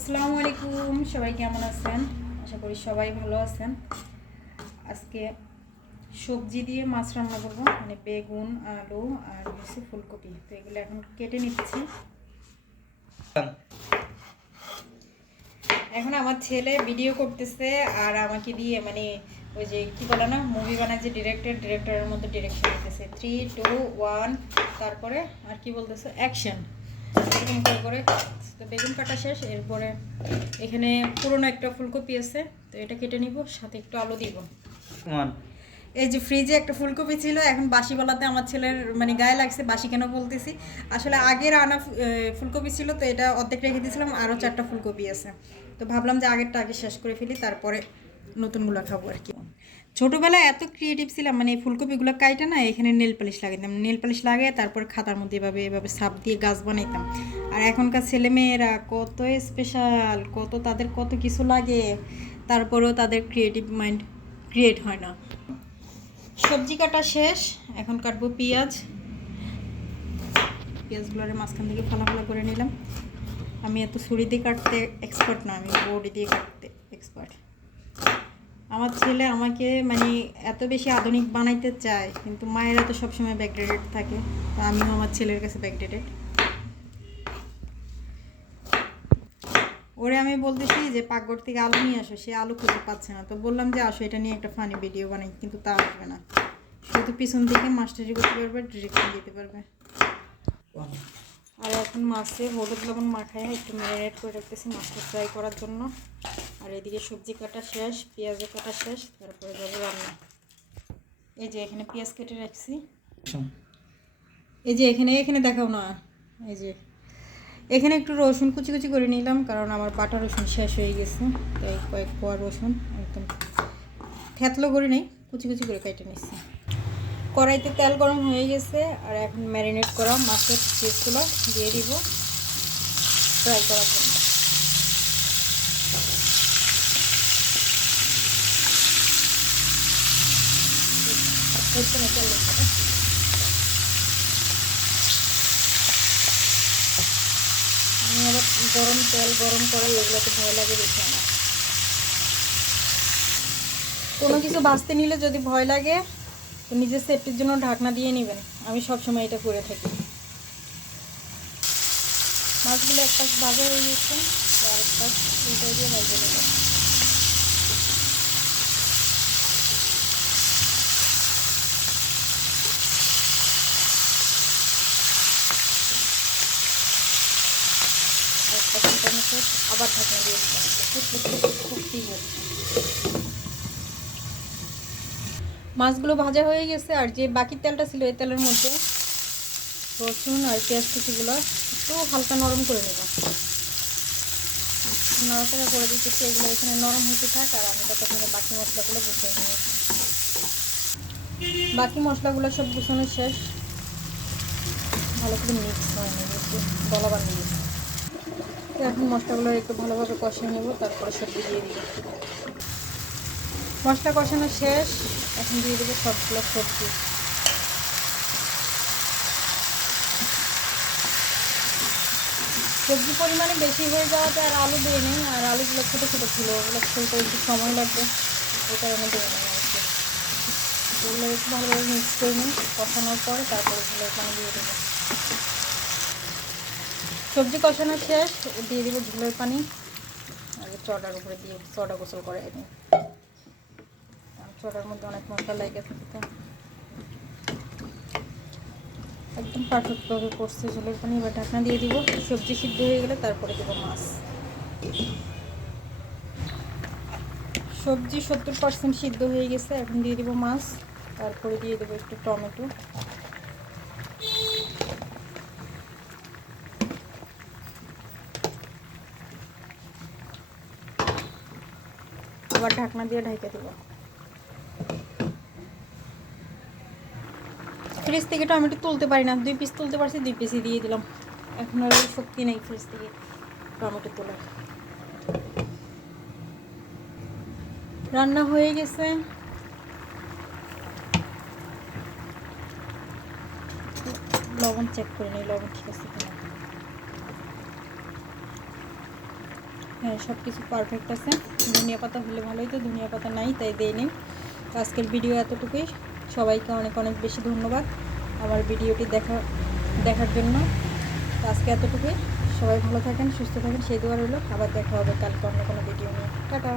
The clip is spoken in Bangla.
আসসালামু আলাইকুম, সবাই কেমন আছেন? আশা করি সবাই ভালো আছেন। আজকে সবজি দিয়ে মাছ রান্না করবো, মানে বেগুন, আলু আর হচ্ছে ফুলকপি। তো এগুলো এখন কেটে নিচ্ছি। এখন আমার ছেলে ভিডিও করতেছে আর আমাকে দিয়ে মানে ওই যে কি বলে না, মুভি বানায় যে ডিরেক্টরের মধ্যে ডিরেকশন দিতেছে 3, 2, 1, তারপরে আর কি বলতেছে অ্যাকশন, এরকম করে। তো বেগুন কাটা শেষ। এরপরে এখানে পুরনো একটা ফুলকপি আছে, তো এটা কেটে নিব, সাথে একটু আলু দিব। এই যে ফ্রিজে একটা ফুলকপি ছিল, এখন বাসি বলাতে আমার ছেলের মানে গায়ে লাগছে। বাসি কেন বলতেছি, আসলে আগের আনা ফুলকপি ছিল, তো এটা অর্ধেক রেখে দিয়েছিলাম, আরও 4টা ফুলকপি আছে। তো ভাবলাম যে আগেরটা আগে শেষ করে ফেলি, তারপরে নতুনগুলো খাবো আর কি। ছোটোবেলায় এত ক্রিয়েটিভ ছিলাম, মানে এই ফুলকপিগুলো কাইটা না এখানে নেল পালিশ লাগাইতাম, নেল পালিশ লাগিয়ে তারপর খাতার মধ্যে এভাবে সাপ দিয়ে গাছ বানাইতাম। আর এখনকার ছেলেমেয়েরা কত স্পেশাল, তাদের কত কিছু লাগে, তারপরেও তাদের ক্রিয়েটিভ মাইন্ড ক্রিয়েট হয় না। সবজি কাটা শেষ, এখন কাটবো পেঁয়াজ। পেঁয়াজগুলোর মাঝখান থেকে ফালা করে নিলাম। আমি এত ছুরি দিয়ে কাটতে এক্সপার্ট না, আমি বড়ি দিয়ে কাটতে এক্সপার্ট। আমার ছেলে আমাকে মানে এত বেশি আধুনিক বানাইতে চায়, কিন্তু মায়েরা তো সবসময় ব্যাকডেটেড থাকে, তো আমিও আমার ছেলের কাছে ব্যাকডেটেড। ওরে আমি বলতেছি যে পাকঘর থেকে আলু নিয়ে আসো, সে আলু খুঁজে পাচ্ছে না। তো বললাম যে আসো, এটা নিয়ে একটা ফানি ভিডিও বানাই, কিন্তু তা আসবে না। শুধু পিছন থেকে মাস্টারি করতে পারবে, ডিরেকশন দিতে পারবে। আর এখন মাছে হলুদ লবণ মাখায় একটু ম্যারিনেট করে রাখতেছি মাছটা ফ্রাই করার জন্য। আর এদিকে সবজি কাটা শেষ, পেঁয়াজও কাটা শেষ, তারপরে যাবো রান্না। এই যে এখানে পেঁয়াজ কেটে রাখছি, এই যে এখানে দেখাও না, এই যে এখানে একটু রসুন কুচি করে নিলাম, কারণ আমার বাটা রসুন শেষ হয়ে গেছে। তাই কয়েক কোয়া রসুন একদম থেতলো করে নেই, কুচি করে কেটে নিচ্ছি। কড়াইতে তেল গরম হয়ে গেছে, আর এখন ম্যারিনেট করা মাছের পিসগুলো দিয়ে দিব ফ্রাই করার জন্য। আমি আবার তেল গরম করে এগুলোতে ভয় লাগে বেশি আমার। কোনো কিছু ভাজতে নিলে যদি ভয় লাগে, তো নিজের সেফটির জন্য ঢাকনা দিয়ে নেবেন। আমি সবসময় এটা করে থাকি। মাছগুলো এক পাশ ভাজা হয়ে গেছে, আর এক পাশ উল্টো দিয়ে ভেজে নেবেন। আবার ঢাকনা দিয়ে দিবেন, মাছগুলো ভাজা হয়ে গেছে। আর যে বাকি তেলটা ছিল, এই তেলের মধ্যে রসুন আর পেঁয়াজ কুচিগুলো একটু হালকা নরম করে নেব। নড়াচড়া করে দিতেছি, এগুলো এখানে নরম হতে থাক, আর আমি ততক্ষণে বাকি মশলাগুলো গুছিয়ে নিয়েছি। বাকি মশলাগুলো সব গুছানো শেষ, ভালো করে মিক্স করে নেব, একটু গলা বানিয়ে গেছে। তো এখন মশলাগুলো একটু ভালোভাবে কষিয়ে নেব, তারপরে সবজি দিয়ে দিব। মশলা কষানো শেষ, এখন দিয়ে দেবো সবগুলো সবজি। সবজি পরিমাণে বেশি হয়ে যাওয়াতে আর আলু দিয়ে নেই, আর আলুগুলো ছোটো ছিল, ওগুলো খুলতে একটু সময় লাগবে, এই কারণে দিয়ে নেই আর কি। ওগুলো একটু ভালোভাবে মিক্স করে নিই, কষানোর পরে তারপরে ওগুলো এখানে দিয়ে দেবো। সবজি কষানো শেষ, দিয়ে দেবো ঝোলের পানি। আর চটার উপরে দিয়ে চটা গোসল করে নিই, চটার মধ্যে অনেক মশলা লেগে থাকে। একদম পারফেক্টভাবে করছে ঝোলের পানি। এবার ঢাকনা দিয়ে দিব, সবজি সিদ্ধ হয়ে গেলে তারপরে দেবো মাছ। সবজি 70% সিদ্ধ হয়ে গেছে, এখন দিয়ে দিব মাছ, তারপরে দিয়ে দেবো একটু টমেটো। আবার ঢাকনা দিয়ে ঢেকে দেবো। ফ্রিজ থেকে টমেটো তুলতে পারি না, 2 পিস তুলতে পারছি, 2 পিসই দিয়ে দিলাম। এখন আর শক্তি নেই ফ্রিজ থেকে টমেটো তোলার। রান্না হয়ে গেছে, লবণ চেক করে নিই, লবণ ঠিক আছে কিনা। হ্যাঁ, সব কিছু পারফেক্ট আছে। ধনিয়া পাতা হলে ভালোই, তো ধনিয়া পাতা নাই তাই দেয়নি। তো আজকের ভিডিও এতটুকুই। সবাইকে অনেক অনেক বেশি ধন্যবাদ আমার ভিডিওটি দেখার জন্য। তো আজকে এতটুকুই। সবাই ভালো থাকেন, সুস্থ থাকেন, সেই দোয়া রইল। আবার দেখা হবে কালকে অন্য কোনো ভিডিও নিয়ে। টাটা।